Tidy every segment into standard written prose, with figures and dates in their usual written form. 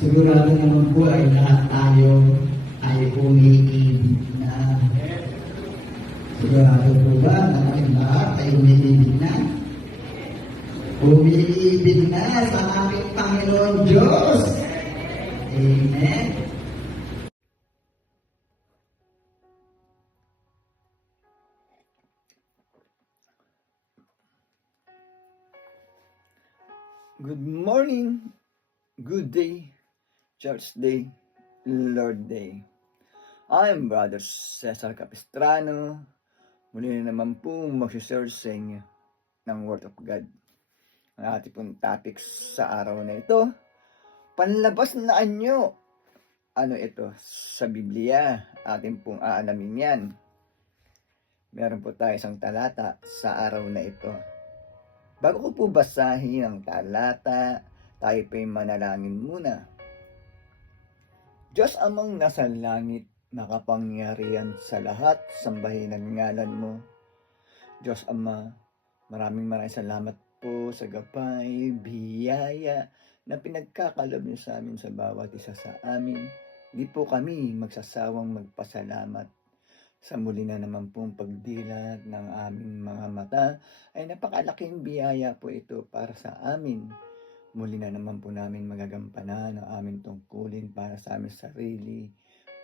Sigurado naman po ay lahat tayo ay umiibig na. Sigurado po ba na kaming lahat ay umiibig na? Umiibig na sa aming Panginoon Diyos. Amen. Good morning, good day, Church Day, Lord Day. I'm Brother Cesar Capistrano. Muli na naman po mag-share sa inyo ng Word of God. Ang ating pong topic sa araw na ito, panlabas na anyo. Ano ito? Sa Biblia, ating pong aalamin yan. Meron po tayo isang talata sa araw na ito. Bago ko po basahin ang talata, tayo pa'y manalangin muna. Diyos amang nasa langit, makapangyarihan sa lahat, sambahin ang ngalan mo. Diyos Ama, maraming salamat po sa gabay, biyaya na pinagkakalob niyo sa amin sa bawat isa sa amin. Di po kami magsasawang magpasalamat. Sa muli na naman pong pagdilat ng aming mga mata ay napakalaking biyaya po ito para sa amin. Muli na naman po namin magagampanan ang aming tungkulin para sa aming sarili,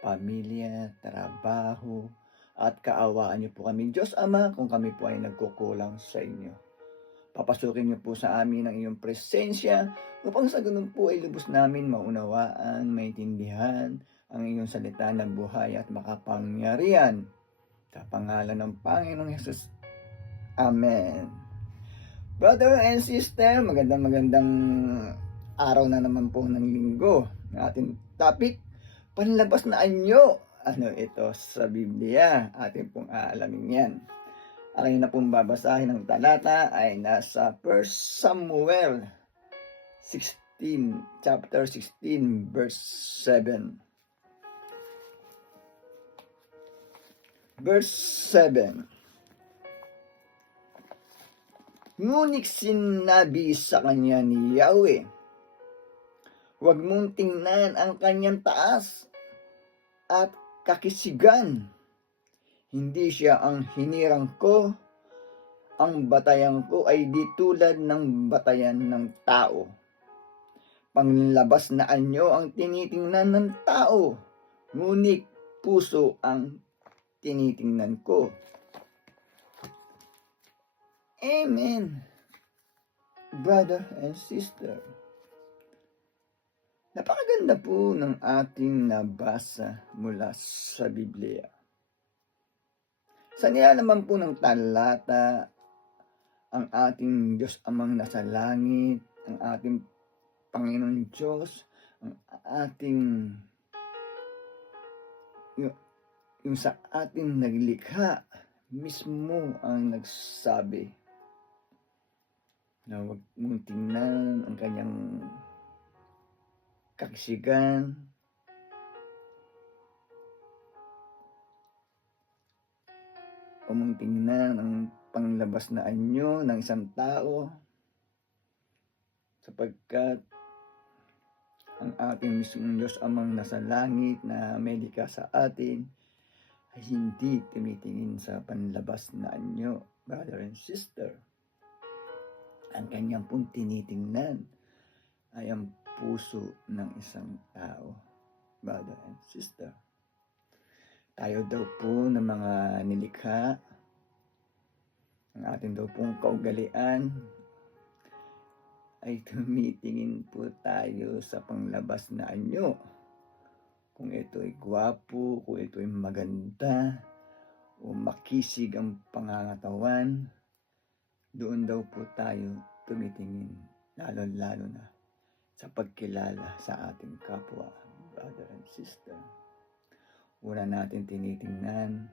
pamilya, trabaho, at kaawaan niyo po kami, Diyos Ama, kung kami po ay nagkukulang sa inyo. Papasukin niyo po sa amin ang iyong presensya upang sa ganun po ay lubos namin maunawaan, maintindihan ang iyong salita na buhay at makapangyarihan. Sa pangalan ng Panginoong Hesus. Amen. Brother and sister, magandang araw na naman po ng linggo. Ang ating topic, panlabas na anyo. Ano ito sa Biblia? Ating pong aalamin yan. Akin na pong babasahin ng talata ay nasa 1 Samuel 16, chapter 16, verse 7. Verse 7. Ngunit sinabi sa kanya ni Yahweh, huwag mong tingnan ang kanyang taas at kakisigan. Hindi siya ang hinirang ko, ang batayan ko ay di tulad ng batayan ng tao. Panglabas na anyo ang tinitingnan ng tao, ngunit puso ang tinitingnan ko. Amen. Brother and sister, napakaganda po ng ating nabasa mula sa Biblia. Sa nilalaman po ng talata, ang ating Diyos Amang nasa langit, ang ating Panginoon Diyos, ang ating yung sa ating naglikha, mismo ang nagsabi na huwag mong tingnan ang kanyang kakisigan, huwag mong tingnan ang panglabas na anyo ng isang tao, sapagkat ang ating mismong Diyos Amang nasa langit na may likha sa atin ay hindi tumitingin sa panlabas na anyo, brother and sister. Ang kanyang pong tinitingnan ay ang puso ng isang tao, brother and sister. Tayo daw po ng mga nilikha, ang ating daw pong kaugalian, ay tumitingin po tayo sa panglabas na anyo. Kung ito ay gwapo, kung ito ay maganda, o makisig ang pangangatawan, doon daw po tayo tumitingin, lalo-lalo na sa pagkilala sa ating kapwa, brother and sister. Una natin tinitingnan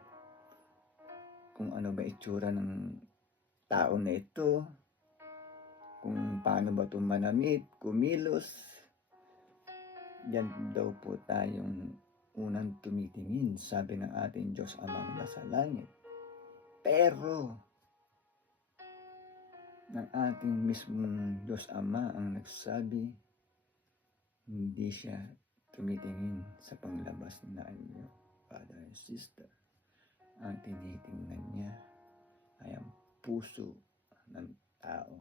kung ano ba itsura ng tao na ito, kung paano ba ito manamit, kumilos. Yan daw po tayong unang tumitingin, sabi ng ating Diyos Amang nasa langit. Pero ng ating mismong Diyos Ama ang nagsabi Hindi siya tumitingin sa panglabas na anyo, brother and sister. Ang tinitingnan niya ay ang puso ng tao.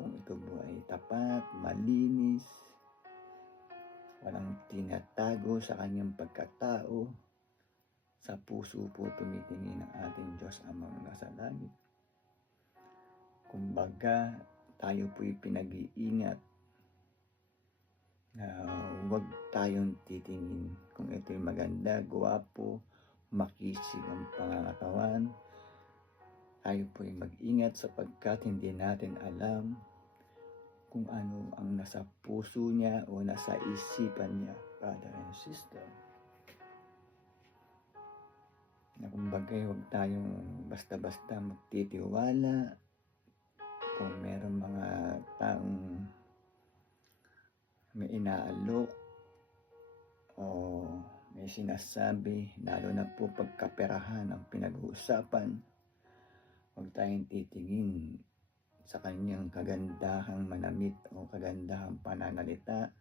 Kung ito po ay tapat, malinis, walang tinatago sa kanyang pagkatao, sa puso po tumitingin ang ating Diyos Amang nasa langit. Kumbaga, tayo po'y pinag-iingat na huwag tayong titingin kung ito'y maganda, gwapo, makisig ang pangangatawan. Tayo po'y mag-ingat sapagkat hindi natin alam kung ano ang nasa puso niya o nasa isipan niya, brother and sister. Na kumbaga, huwag tayong basta-basta magtitiwala kung meron mga taong may inaalok o may sinasabi, lalo na po pagkaperahan ang pinag-uusapan. Huwag tayong titingin sa kanyang kagandahang manamit o kagandahang pananalita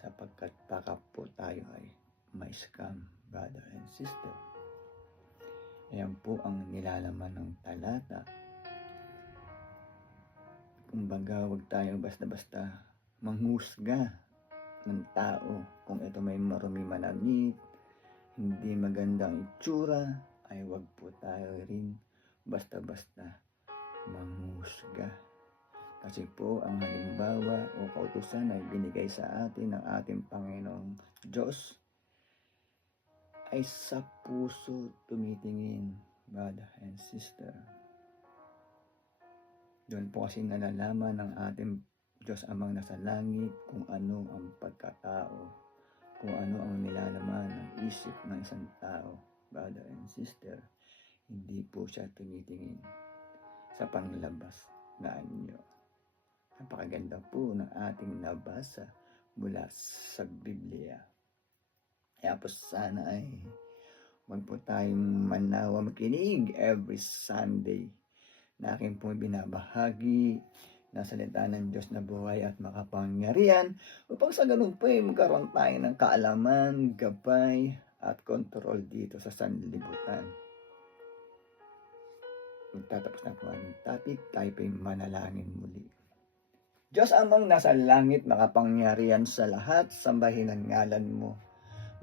sapagkat baka po tayo ay may scam, brother and sister. Ayan po ang nilalaman ng talata. Kumbaga, huwag tayo basta-basta manghusga ng tao kung ito may marumi manamit, hindi magandang itsura, ay huwag po tayo rin basta-basta manghusga. Kasi po ang halimbawa o kautusan ay binigay sa atin ng ating Panginoong Diyos ay sa puso tumitingin, brother and sister. Doon po kasi nalalaman ng ating Diyos Amang nasa langit kung ano ang pagkatao, kung ano ang nilalaman ng isip ng isang tao, brother and sister. Hindi po siya tumitingin sa panglabas na anyo. Napakaganda po ng ating nabasa mula sa Biblia. Kaya po sana ay huwag po tayong manawa makinig every Sunday na aking po binabahagi na salita ng Diyos na buhay at makapangyarihan upang sa ganun po ay magkaroon tayo ng kaalaman, gabay at kontrol dito sa sanlibutan. Magtatapos na po ang topic, tayo po'y manalangin muli. Diyos Amang nasa langit, makapangyarihan sa lahat, sambahin ang ngalan mo.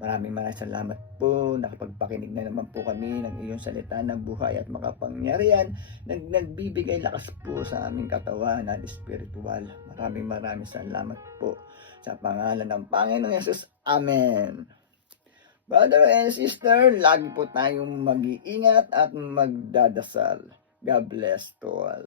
Maraming salamat po, nakapagpakinig na naman po kami ng iyong salita na buhay at makapangyarihan, nagbibigay lakas po sa aming katawan at spiritual. Maraming salamat po sa pangalan ng Panginoong Yesus. Amen. Brother and sister, lagi po tayong mag-iingat at magdadasal. God bless to all.